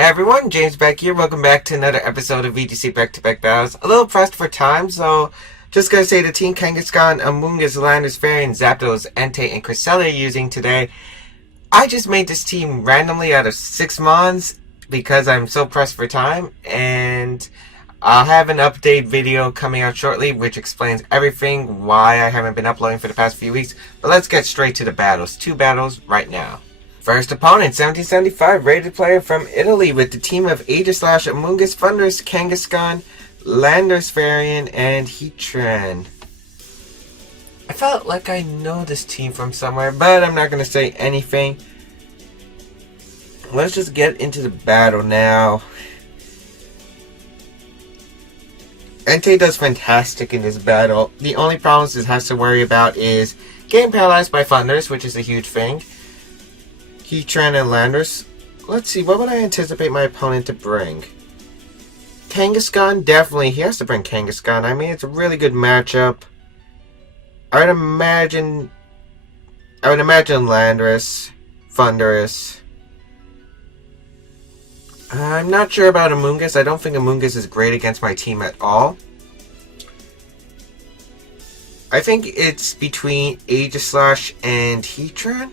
Hey everyone, James Baek here. Welcome back to another episode of VGC Back-to-Back Battles. A little pressed for time, so just gonna say the team Kangaskhan, Amoonguss, Landers, Fairy, Zapdos, Entei, and Cresselia are using today. I just made this team randomly out of 6 mons because I'm so pressed for time, and I'll have an update video coming out shortly which explains everything, why I haven't been uploading for the past few weeks. But let's get straight to the battles. 2 battles right now. First opponent, 1775, rated player from Italy with the team of Aegislash, Amoonguss, Thundurus, Kangaskhan, Landers variant, and Heatran. I felt like I know this team from somewhere, but I'm not going to say anything. Let's just get into the battle now. Entei does fantastic in this battle. The only problems it has to worry about is getting paralyzed by Thundurus, which is a huge thing. Heatran and Landers. Let's see, what would I anticipate my opponent to bring? Kangaskhan, definitely. He has to bring Kangaskhan. I mean, it's a really good matchup. I would imagine Landers, Thundurus. I'm not sure about Amoonguss. I don't think Amoonguss is great against my team at all. I think it's between Aegislash and Heatran.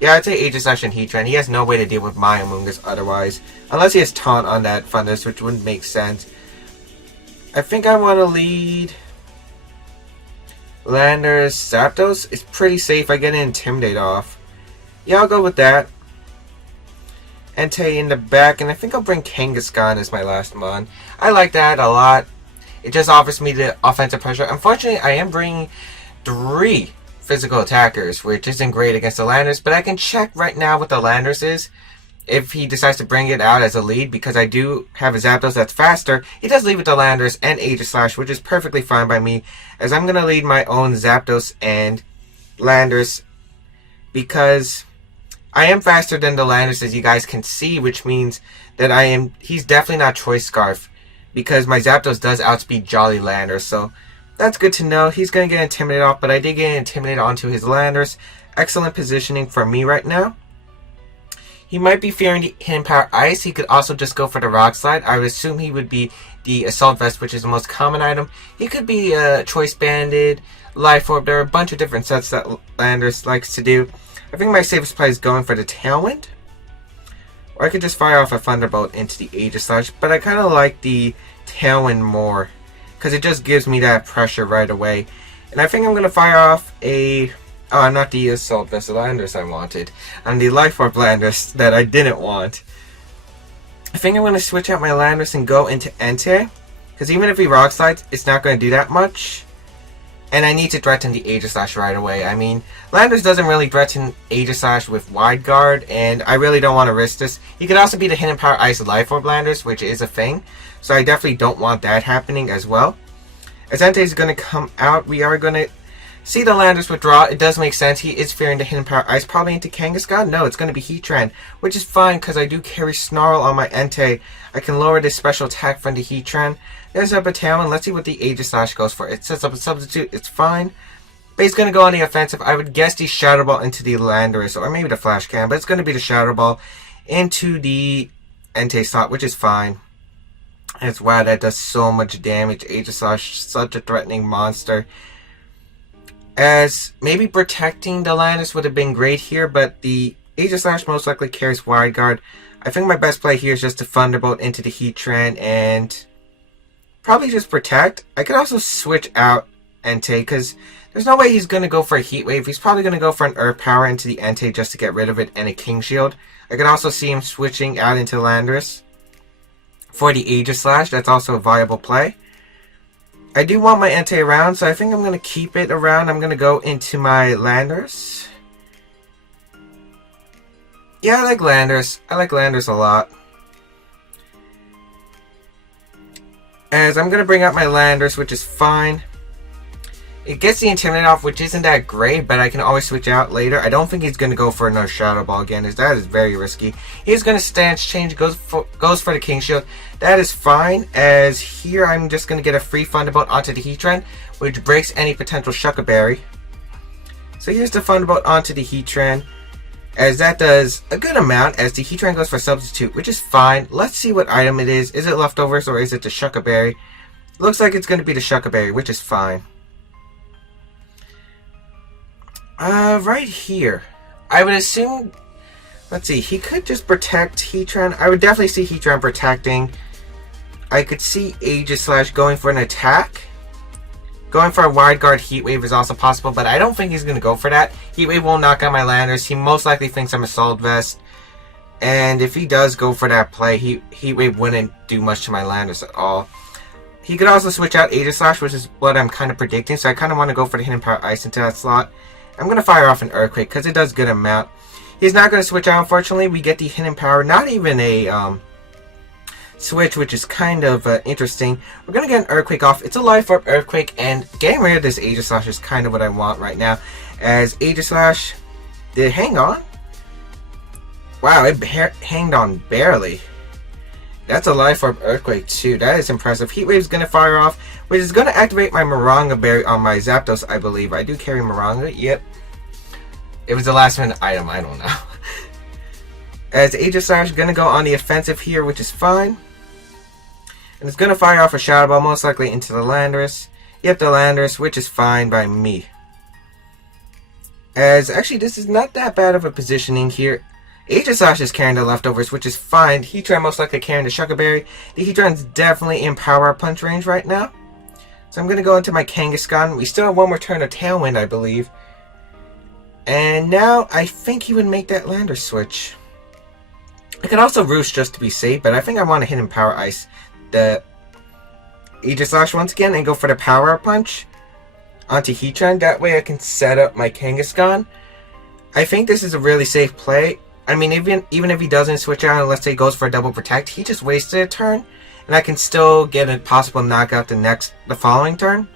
Yeah, I'd say Aegislash and Heatran. He has no way to deal with my Amoonguss otherwise. Unless he has Taunt on that Thundurus, which wouldn't make sense. I think I want to lead Landers. Zapdos is pretty safe. I get an Intimidate off. Yeah, I'll go with that. Entei in the back, and I think I'll bring Kangaskhan as my last mon. I like that a lot. It just offers me the offensive pressure. Unfortunately, I am bringing 3 physical attackers, which isn't great against the Landers, but I can check right now what the Landers is if he decides to bring it out as a lead, because I do have a Zapdos that's faster. He does lead with the Landers and Aegislash, which is perfectly fine by me, as I'm going to lead my own Zapdos and Landers, because I am faster than the Landers, as you guys can see, which means that he's definitely not Choice Scarf, because my Zapdos does outspeed Jolly Landers, so that's good to know. He's going to get Intimidated off, but I did get Intimidated onto his Landers. Excellent positioning for me right now. He might be fearing the Hidden Power Ice. He could also just go for the Rock Slide. I would assume he would be the Assault Vest, which is the most common item. He could be Choice Banded, Life Orb. There are a bunch of different sets that Landers likes to do. I think my safest play is going for the Tailwind. Or I could just fire off a Thunderbolt into the Aegislash, but I kind of like the Tailwind more, because it just gives me that pressure right away. And I think I'm going to fire off a... Oh, I'm not the Assault Vest Landers I wanted. I'm the Life Orb Landers that I didn't want. I think I'm going to switch out my Landers and go into Entei, because even if he Rock Slides, it's not going to do that much. And I need to threaten the Aegislash right away. I mean, Landers doesn't really threaten Aegislash with Wide Guard, and I really don't want to risk this. He could also be the Hidden Power Ice Life Orb Landers, which is a thing. So I definitely don't want that happening as well. As Entei is going to come out, we are going to see the Landers withdraw. It does make sense. He is fearing the Hidden Power Ice, probably into Kangaskhan. No, it's going to be Heatran, which is fine because I do carry Snarl on my Entei. I can lower this special attack from the Heatran. There's up a Tailwind. Let's see what the Aegislash goes for. It sets up a substitute. It's fine. But he's going to go on the offensive. I would guess the Shadow Ball into the Landers, or maybe the Flash Cannon, but it's going to be the Shadow Ball into the Entei slot, which is fine. As wow, that does so much damage. Aegislash, such a threatening monster. As maybe protecting the Landers would have been great here, but the Aegislash most likely carries Wide Guard. I think my best play here is just to Thunderbolt into the Heatran and probably just protect. I could also switch out Entei, because there's no way he's going to go for a Heat Wave. He's probably going to go for an Earth Power into the Entei just to get rid of it, and a King Shield. I could also see him switching out into Landers for the Aegislash. That's also a viable play. I do want my Entei around, so I think I'm going to keep it around. I'm going to go into my Landers. Yeah, I like Landers. I like Landers a lot. As I'm going to bring out my Landers, which is fine. It gets the Intimidate off, which isn't that great, but I can always switch out later. I don't think he's going to go for another Shadow Ball again, as that is very risky. He's going to stance change, goes for the King Shield. That is fine, as here I'm just going to get a free Thunderbolt onto the Heatran, which breaks any potential Shuckleberry. So here's the Thunderbolt onto the Heatran. as that does a good amount, as the Heatran goes for substitute, which is fine. Let's see what item it is. Is it leftovers or is it the Shuckaberry? Looks like it's going to be the Shuckaberry, which is fine. Right here. I would assume, let's see, he could just protect Heatran. I would definitely see Heatran protecting. I could see Aegislash going for an attack. Going for a wide guard Heat Wave is also possible, but I don't think he's going to go for that. Heat Wave won't knock out my Landers. He most likely thinks I'm Assault Vest. And if he does go for that play, Heat Wave wouldn't do much to my Landers at all. He could also switch out Aegislash, which is what I'm kind of predicting. So I kind of want to go for the Hidden Power Ice into that slot. I'm going to fire off an Earthquake because it does good amount. He's not going to switch out, unfortunately. We get the Hidden Power, not even a switch, which is kind of interesting. We're going to get an Earthquake off. It's a Life Orb Earthquake, and getting rid of this Aegislash is kind of what I want right now. As Aegislash, did it hang on? Wow, it hanged on barely. That's a Life Orb Earthquake too. That is impressive. Heat Wave is going to fire off, which is going to activate my Moronga Berry on my Zapdos, I believe. I do carry Moronga. Yep. It was the last minute item. I don't know. As Aegislash is going to go on the offensive here, which is fine. And it's going to fire off a Shadow Ball, most likely into the Landorus. Yep, the Landorus, which is fine by me. As, actually, this is not that bad of a positioning here. Aegislash is carrying the leftovers, which is fine. Heatran most likely carrying the Shuckaberry. The Heatran's definitely in Power Punch range right now. So I'm going to go into my Kangaskhan. We still have one more turn of Tailwind, I believe. And now, I think he would make that Lander switch. I could also Roost just to be safe, but I think I want to hit him Power Ice the Aegislash once again and go for the Power Punch onto Heatran. That way I can set up my Kangaskhan. I think this is a really safe play. I mean, even if he doesn't switch out, and let's say he goes for a double protect, he just wasted a turn, and I can still get a possible knockout the following turn.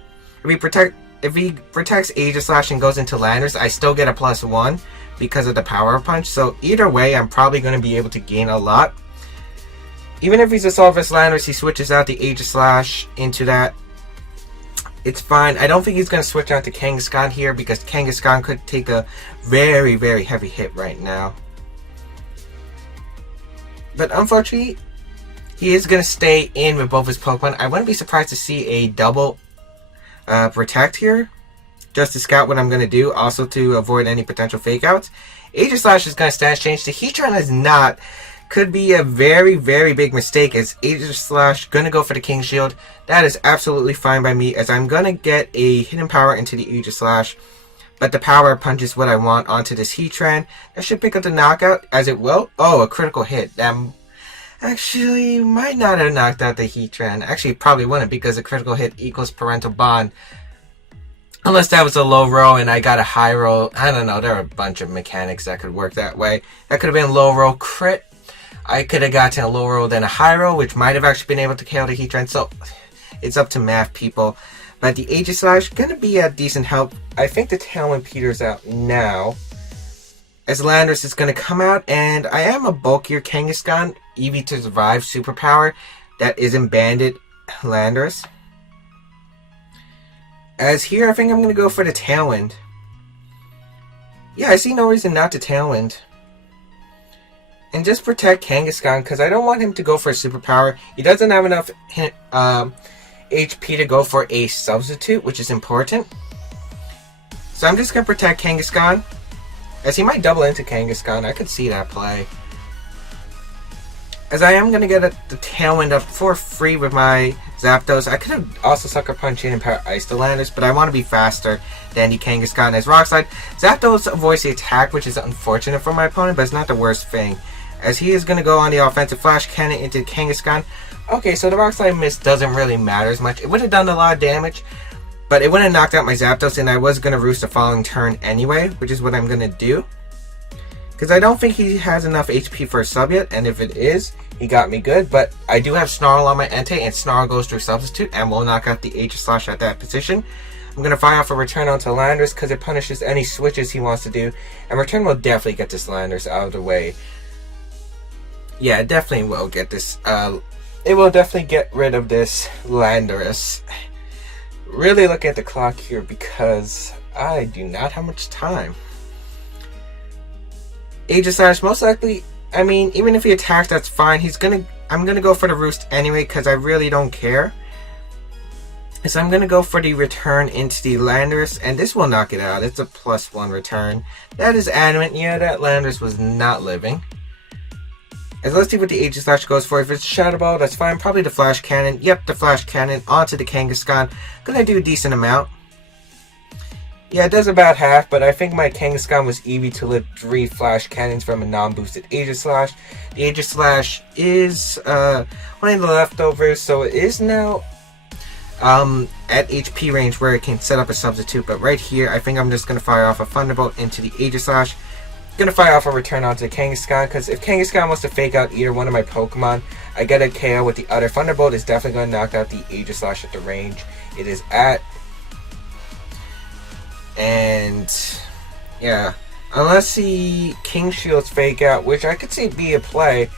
If he protects Aegislash and goes into Landers, I still get a +1 because of the Power Punch. So either way, I'm probably going to be able to gain a lot. Even if he's Assault Vest Landers, he switches out the Aegislash into that. It's fine. I don't think he's going to switch out to Kangaskhan here because Kangaskhan could take a very, very heavy hit right now. But unfortunately, he is going to stay in with both his Pokemon. I wouldn't be surprised to see a double protect here, just to scout what I'm going to do, also to avoid any potential fake outs. Aegislash is going to stance change to Heatran is not. Could be a very, very big mistake as Aegislash going to go for the King Shield. That is absolutely fine by me as I'm going to get a Hidden Power into the Aegislash. But the Power Punch is what I want onto this Heatran. That should pick up the knockout as it will. Oh, a critical hit. That actually might not have knocked out the Heatran. Actually, probably wouldn't because a critical hit equals Parental Bond. Unless that was a low roll and I got a high roll. I don't know. There are a bunch of mechanics that could work that way. That could have been low roll crit. I could have gotten a low roll then a high roll, which might have actually been able to KO the Heatran. So, it's up to math, people. But the Aegislash going to be a decent help. I think the Tailwind peters out now. As Landorus is going to come out. And I am a bulkier Kangaskhan. Eevee to survive superpower. That isn't Bandit Landorus. As here, I think I'm going to go for the Tailwind. Yeah, I see no reason not to Tailwind. And just protect Kangaskhan, because I don't want him to go for a superpower. He doesn't have enough HP to go for a substitute, which is important. So I'm just going to protect Kangaskhan, as he might double into Kangaskhan. I could see that play. As I am going to get the Tailwind up for free with my Zapdos. I could have also Sucker Punch in and Power Ice the Landers, but I want to be faster than the Kangaskhan as Rock Slide. Zapdos avoids the attack, which is unfortunate for my opponent, but it's not the worst thing. As he is going to go on the offensive Flash Cannon into Kangaskhan. Okay, so the Rock Slide miss doesn't really matter as much. It would have done a lot of damage, but it would have knocked out my Zapdos, and I was going to Roost the following turn anyway, which is what I'm going to do. Because I don't think he has enough HP for a sub yet, and if it is, he got me good. But I do have Snarl on my Entei, and Snarl goes through Substitute, and will knock out the Aegislash at that position. I'm going to fire off a Return onto Landorus, because it punishes any switches he wants to do. And Return will definitely get this Landorus out of the way. Yeah, it definitely will get this, it will definitely get rid of this Landorus. Really look at the clock here, because I do not have much time. Aegislash, most likely, I mean, even if he attacks, that's fine. I'm gonna go for the Roost anyway, because I really don't care. So I'm gonna go for the return into the Landorus, and this will knock it out. It's a +1 return. That is adamant. Yeah, that Landorus was not living. And let's see what the Aegislash goes for. If it's Shadow Ball, that's fine. Probably the Flash Cannon. Yep, the Flash Cannon onto the Kangaskhan. Gonna do a decent amount. Yeah, it does about half, but I think my Kangaskhan was EV to live 3 Flash Cannons from a non-boosted Aegislash. The Aegislash is one of the leftovers, so it is now at HP range where it can set up a substitute. But right here, I think I'm just going to fire off a Thunderbolt into the Aegislash. Going to fire off a return onto the Kangaskhan, because if Kangaskhan wants to fake out either one of my Pokemon, I get a KO with the other. Thunderbolt is definitely going to knock out the Aegislash at the range it is at. And yeah, unless he King Shields fake out, which I could see be a play,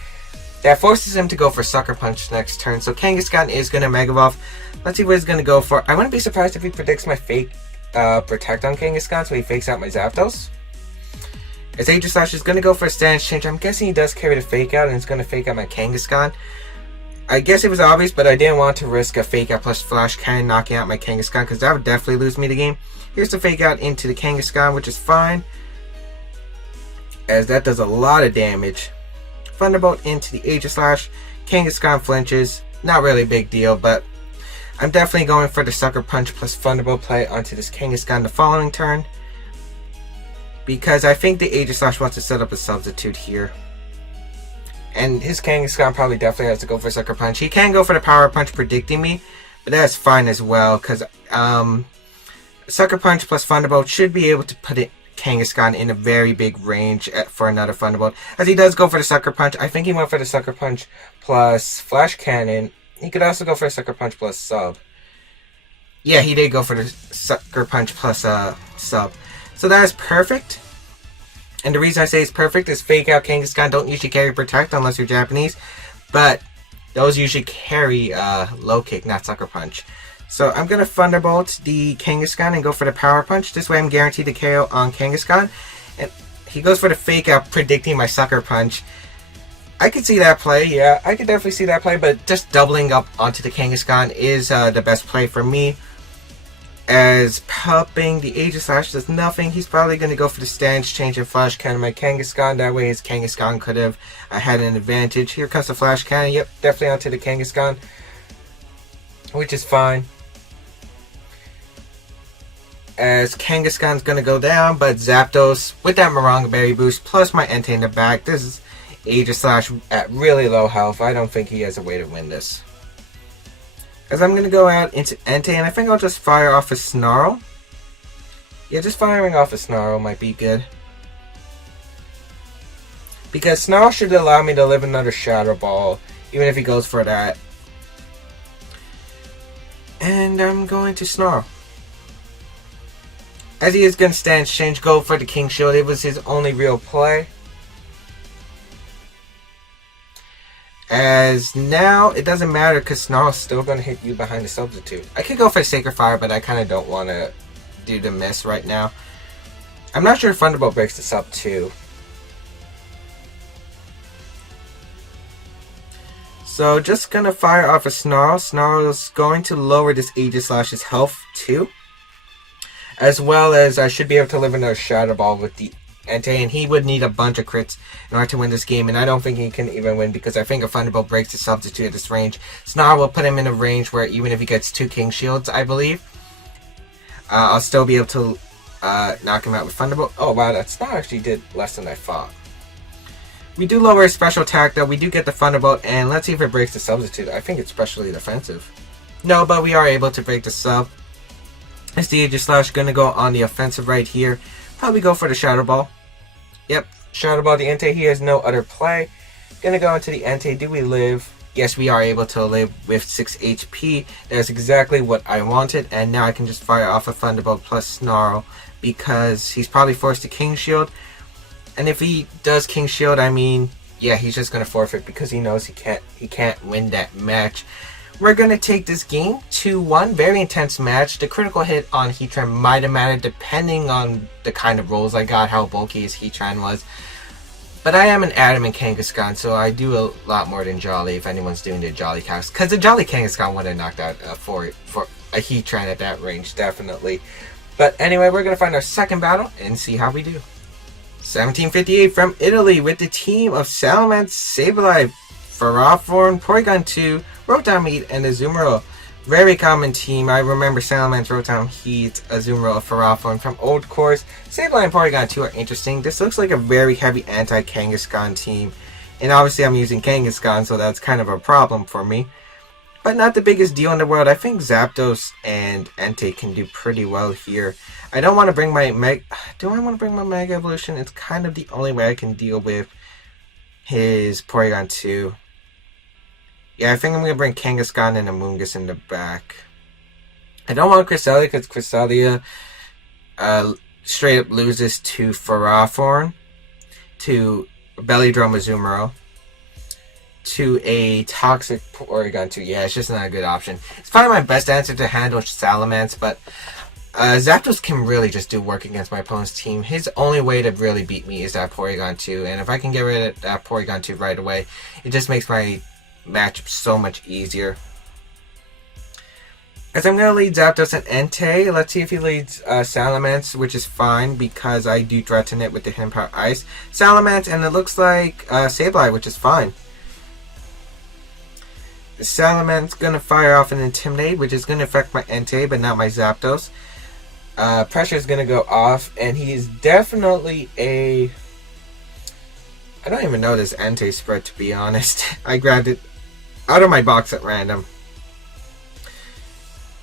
that forces him to go for Sucker Punch next turn. So Kangaskhan is going to Mega Evolve. Let's see what he's going to go for. I wouldn't be surprised if he predicts my fake Protect on Kangaskhan, so he fakes out my Zapdos. As Aegislash is going to go for a stance change. I'm guessing he does carry the fake out, and he's going to fake out my Kangaskhan. I guess it was obvious, but I didn't want to risk a fake out plus Flash Cannon knocking out my Kangaskhan, because that would definitely lose me the game. Here's the fake out into the Kangaskhan, which is fine, as that does a lot of damage. Thunderbolt into the Aegislash. Kangaskhan flinches. Not really a big deal, but I'm definitely going for the Sucker Punch plus Thunderbolt play onto this Kangaskhan the following turn, because I think the Aegislash wants to set up a substitute here. And his Kangaskhan probably definitely has to go for Sucker Punch. He can go for the Power Punch predicting me, but that's fine as well, because Sucker Punch plus Thunderbolt should be able to put Kangaskhan in a very big range for another Thunderbolt. As he does go for the Sucker Punch. I think he went for the Sucker Punch plus Flash Cannon. He could also go for a Sucker Punch plus Sub. Yeah, he did go for the Sucker Punch plus Sub. So that is perfect. And the reason I say it's perfect is fake out Kangaskhan don't usually carry Protect unless you're Japanese. But those usually carry Low Kick, not Sucker Punch. So I'm going to Thunderbolt the Kangaskhan and go for the Power Punch. This way I'm guaranteed to KO on Kangaskhan. And he goes for the fake out, predicting my Sucker Punch. I could see that play, yeah. I could definitely see that play, but just doubling up onto the Kangaskhan is the best play for me. As popping the Aegislash does nothing, he's probably going to go for the stance change and Flash Cannon my Kangaskhan. That way his Kangaskhan could have had an advantage. Here comes the Flash Cannon. Yep, definitely onto the Kangaskhan, which is fine. As Kangaskhan's going to go down, but Zapdos with that Moronga Berry boost plus my Entei in the back. This is Aegislash at really low health. I don't think he has a way to win this. As I'm going to go out into Entei, and I think I'll just fire off a Snarl. Yeah, just firing off a Snarl might be good. Because Snarl should allow me to live another Shadow Ball, even if he goes for that. And I'm going to Snarl. As he is going to stance change, go for the King Shield. It was his only real play. As now, it doesn't matter because Snarl's still going to hit you behind the substitute. I could go for Sacred Fire, but I kind of don't want to do the miss right now. I'm not sure if Thunderbolt breaks this up too. So just going to fire off a Snarl. Snarl is going to lower this Aegislash's health too. As well as I should be able to live another Shadow Ball with the Entei, and he would need a bunch of crits in order to win this game, and I don't think he can even win because I think if Thunderbolt breaks the substitute at this range, Snarl will put him in a range where even if he gets 2 King Shields, I believe, I'll still be able to knock him out with Thunderbolt. Oh wow, that Snarl actually did less than I thought. We do lower his special attack though, we do get the Thunderbolt, and let's see if it breaks the substitute. I think it's specially defensive. No, but we are able to break the sub. As the Aegislash going to go on the offensive right here. Probably go for the Shadow Ball. Yep, Shadow Ball the Entei. He has no other play. Gonna go into the Entei. Do we live? Yes, we are able to live with 6 HP. That's exactly what I wanted. And now I can just fire off a Thunderbolt plus Snarl because he's probably forced to King Shield. And if he does King Shield, I mean, yeah, he's just gonna forfeit because he knows he can't win that match. We're going to take this game 2-1. Very intense match. The critical hit on Heatran might have mattered depending on the kind of rolls I got, how bulky his Heatran was. But I am an adamant Kangaskhan, so I do a lot more than Jolly if anyone's doing the Jolly cast. Because the Jolly Kangaskhan would have knocked out for a Heatran at that range, definitely. But anyway, we're going to find our second battle and see how we do. 1758 from Italy with the team of Salamence, Sableye, Ferrothorn, Porygon 2, Rotom Heat, and Azumarill. Very common team. I remember Salamence, Rotom Heat, Azumarill, Ferrothorn from old course. Sableye and Porygon 2 are interesting. This looks like a very heavy anti-Kangaskhan team. And obviously I'm using Kangaskhan, so that's kind of a problem for me. But not the biggest deal in the world. I think Zapdos and Entei can do pretty well here. I don't want to bring my Do I want to bring my Mega Evolution? It's kind of the only way I can deal with his Porygon 2. Yeah, I think I'm going to bring Kangaskhan and Amoonguss in the back. I don't want Cresselia because Cresselia straight up loses to Ferrothorn, to Bellydrum Azumarill, to a Toxic Porygon 2. Yeah, it's just not a good option. It's probably my best answer to handle Salamence, but Zapdos can really just do work against my opponent's team. His only way to really beat me is that Porygon 2, and if I can get rid of that Porygon 2 right away, it just makes my matchup so much easier. As I'm going to lead Zapdos and Entei, let's see if he leads Salamence, which is fine because I do threaten it with the Hidden Power Ice. Salamence, and it looks like Sableye, which is fine. The Salamence going to fire off an Intimidate, which is going to affect my Entei, but not my Zapdos. Pressure is going to go off, and he is definitely a... I don't even know this Entei spread, to be honest. I grabbed it out of my box at random.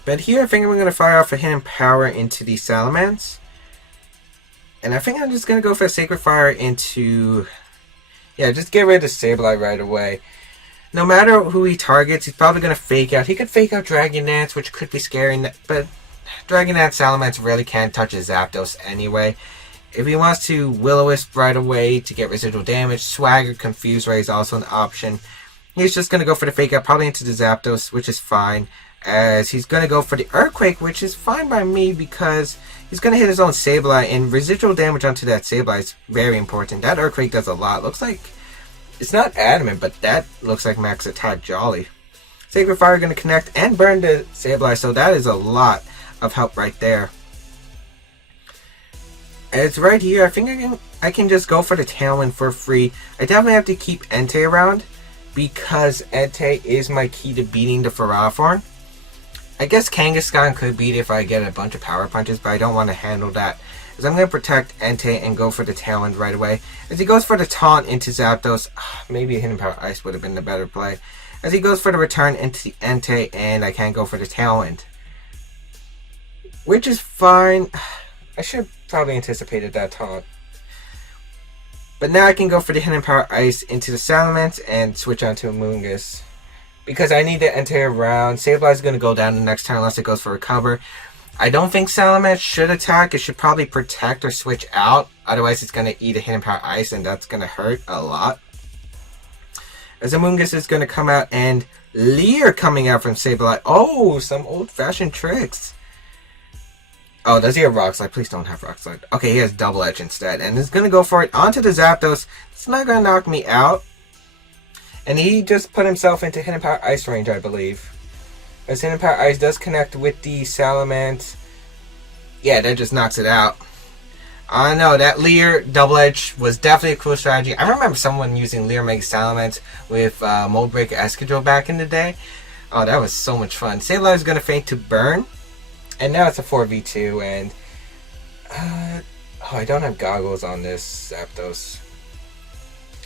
But here I think I'm going to fire off a Hidden Power into the Salamence. And I think I'm just going to go for a Sacred Fire into... Yeah, just get rid of Sableye right away. No matter who he targets, he's probably going to fake out. He could fake out Dragonance, which could be scary, but Dragonance Salamence really can't touch his Zapdos anyway. If he wants to Will-O-Wisp right away to get residual damage, Swagger, Confuse Ray is also an option. He's just going to go for the fake out, probably into the Zapdos, which is fine. As he's going to go for the Earthquake, which is fine by me because he's going to hit his own Sableye, and residual damage onto that Sableye is very important. That Earthquake does a lot. Looks like it's not adamant, but that looks like max attack Jolly. Sacred Fire going to connect and burn the Sableye, so that is a lot of help right there. As right here, I think I can just go for the Tailwind for free. I definitely have to keep Entei around because Entei is my key to beating the Ferrothorn. I guess Kangaskhan could beat it if I get a bunch of Power Punches, but I don't want to handle that. As I'm going to protect Entei and go for the Tailwind right away. As he goes for the Taunt into Zapdos, maybe a Hidden Power Ice would have been the better play. As he goes for the Return into the Entei, and I can't go for the Tailwind. Which is fine. I should have probably anticipated that Taunt. But now I can go for the Hidden Power Ice into the Salamence and switch on to Amoonguss. Because I need the Entei around. Sableye is going to go down the next turn unless it goes for a cover. I don't think Salamence should attack. It should probably protect or switch out. Otherwise it's going to eat a Hidden Power Ice and that's going to hurt a lot. As Amoonguss is going to come out and Leer coming out from Sableye. Oh, some old-fashioned tricks. Oh, does he have Rock Slide? Please don't have Rock Slide. Okay, he has Double Edge instead. And he's going to go for it onto the Zapdos. It's not going to knock me out. And he just put himself into Hidden Power Ice range, I believe. As Hidden Power Ice does connect with the Salamence. Yeah, that just knocks it out. I know, that Leer Double Edge was definitely a cool strategy. I remember someone using Leer Mega Salamence with Mold Breaker Escadrille back in the day. Oh, that was so much fun. Sableye is going to feint to burn. And now it's a 4v2, and I don't have goggles on this Zapdos.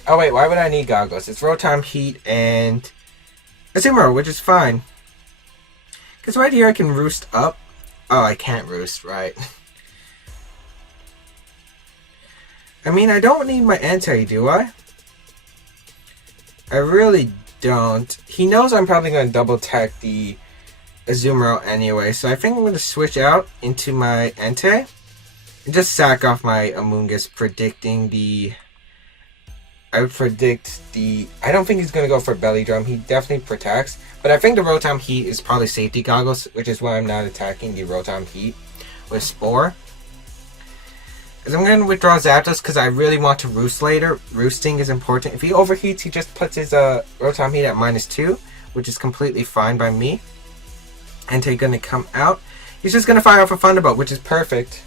Oh wait, why would I need goggles? It's Rotom Heat and Azumarill, which is fine. Because right here I can roost up. Oh, I can't roost, right. I mean, I don't need my Entei, do I? I really don't. He knows I'm probably going to double tech the Azumarill anyway, so I think I'm going to switch out into my Entei and just sack off my Amoonguss, predicting the... I would predict the... I don't think he's going to go for Belly Drum. He definitely protects, but I think the Rotom Heat is probably safety goggles, which is why I'm not attacking the Rotom Heat with Spore. is I'm going to withdraw Zapdos because I really want to roost later. Roosting is important. If he overheats, he just puts his Rotom Heat at -2, which is completely fine by me. Entei going to come out. He's just going to fire off a Thunderbolt, which is perfect.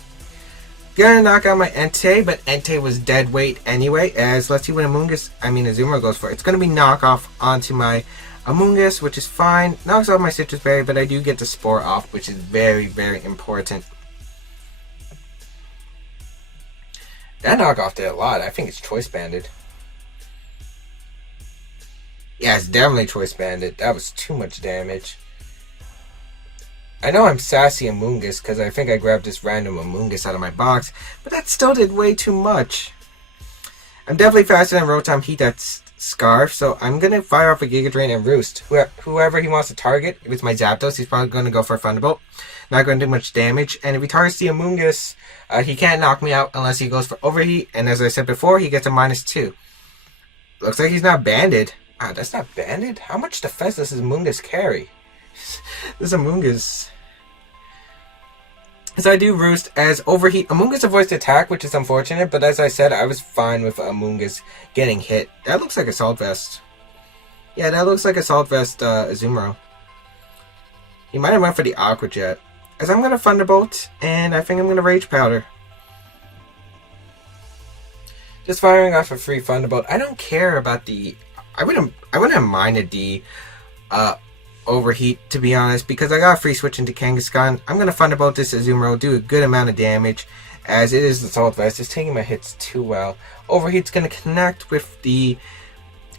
Gonna knock out my Entei, but Entei was dead weight anyway, as let's see what Azumarill goes for. It's going to be knockoff onto my Amoonguss, which is fine. Knocks off my Citrus Berry, but I do get the Spore off, which is very, very important. That knockoff did a lot. I think it's Choice Banded. Yeah, it's definitely Choice Banded. That was too much damage. I know I'm sassy Amoonguss because I think I grabbed this random Amoonguss out of my box, but that still did way too much. I'm definitely faster than Rotom Heat that's Scarf, so I'm going to fire off a Giga Drain and Roost. Whoever he wants to target, if it's my Zapdos, he's probably going to go for a Thunderbolt. Not going to do much damage, and if he targets the Amoonguss, he can't knock me out unless he goes for Overheat, and as I said before, he gets a -2. Looks like he's not banded. Ah, that's not banded? How much defense does this Amoonguss carry? This Amoonguss. So I do Roost as Overheat. Amoonguss avoids the attack, which is unfortunate, but as I said, I was fine with Amoonguss getting hit. That looks like Assault Vest. Yeah, that looks like Assault Vest Azumarill. He might have went for the Aqua Jet. As I'm going to Thunderbolt, and I think I'm going to Rage Powder. Just firing off a free Thunderbolt. I don't care about the... I wouldn't have minded the Overheat, to be honest, because I got a free switch into Kangaskhan. I'm going to Thunderbolt this Azumarill, do a good amount of damage, as it is the Assault Vest. It's taking my hits too well. Overheat's going to connect with the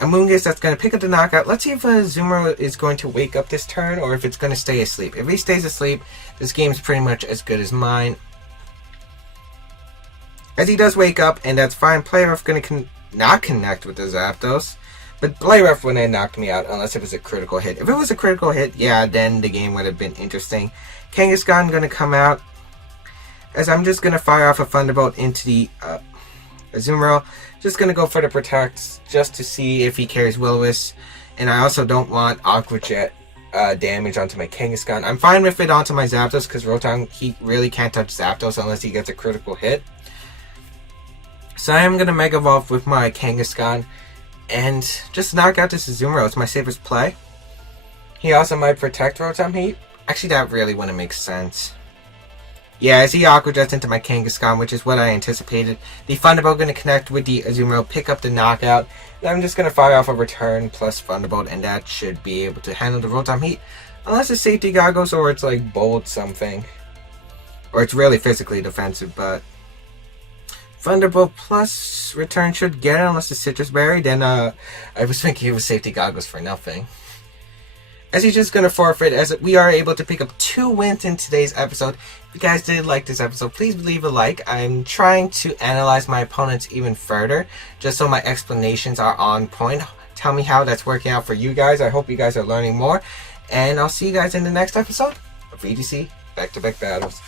Amoonguss. That's going to pick up the knockout. Let's see if Azumarill is going to wake up this turn, or if it's going to stay asleep. If he stays asleep, this game's pretty much as good as mine. As he does wake up, and that's fine. Play Rough going to not connect with the Zapdos. But Play Rough when they knocked me out, unless it was a critical hit. If it was a critical hit, yeah, then the game would have been interesting. Kangaskhan going to come out, as I'm just going to fire off a Thunderbolt into the Azumarill. Just going to go for the Protect, just to see if he carries Will-O-Wisp. And I also don't want Aqua Jet damage onto my Kangaskhan. I'm fine with it onto my Zapdos, because Rotom, he really can't touch Zapdos unless he gets a critical hit. So I am going to Mega Evolve with my Kangaskhan. And just knock out this Azumarill. It's my safest play. He also might protect Rotom Heat. Actually, that really wouldn't make sense. Yeah, as he Aqua Jets into my Kangaskhan, which is what I anticipated. The Thunderbolt going to connect with the Azumarill, pick up the knockout. And I'm just going to fire off a Return plus Thunderbolt, and that should be able to handle the Rotom Heat. Unless it's Safety Goggles or it's like Bolt something. Or it's really physically defensive, but... Thunderbolt plus Return should get it, unless it's Citrus Berry. Then I was thinking it was Safety Goggles for nothing. As he's just going to forfeit, as we are able to pick up 2 wins in today's episode. If you guys did like this episode, please leave a like. I'm trying to analyze my opponents even further, just so my explanations are on point. Tell me how that's working out for you guys. I hope you guys are learning more. And I'll see you guys in the next episode of VGC Back-to-Back Battles.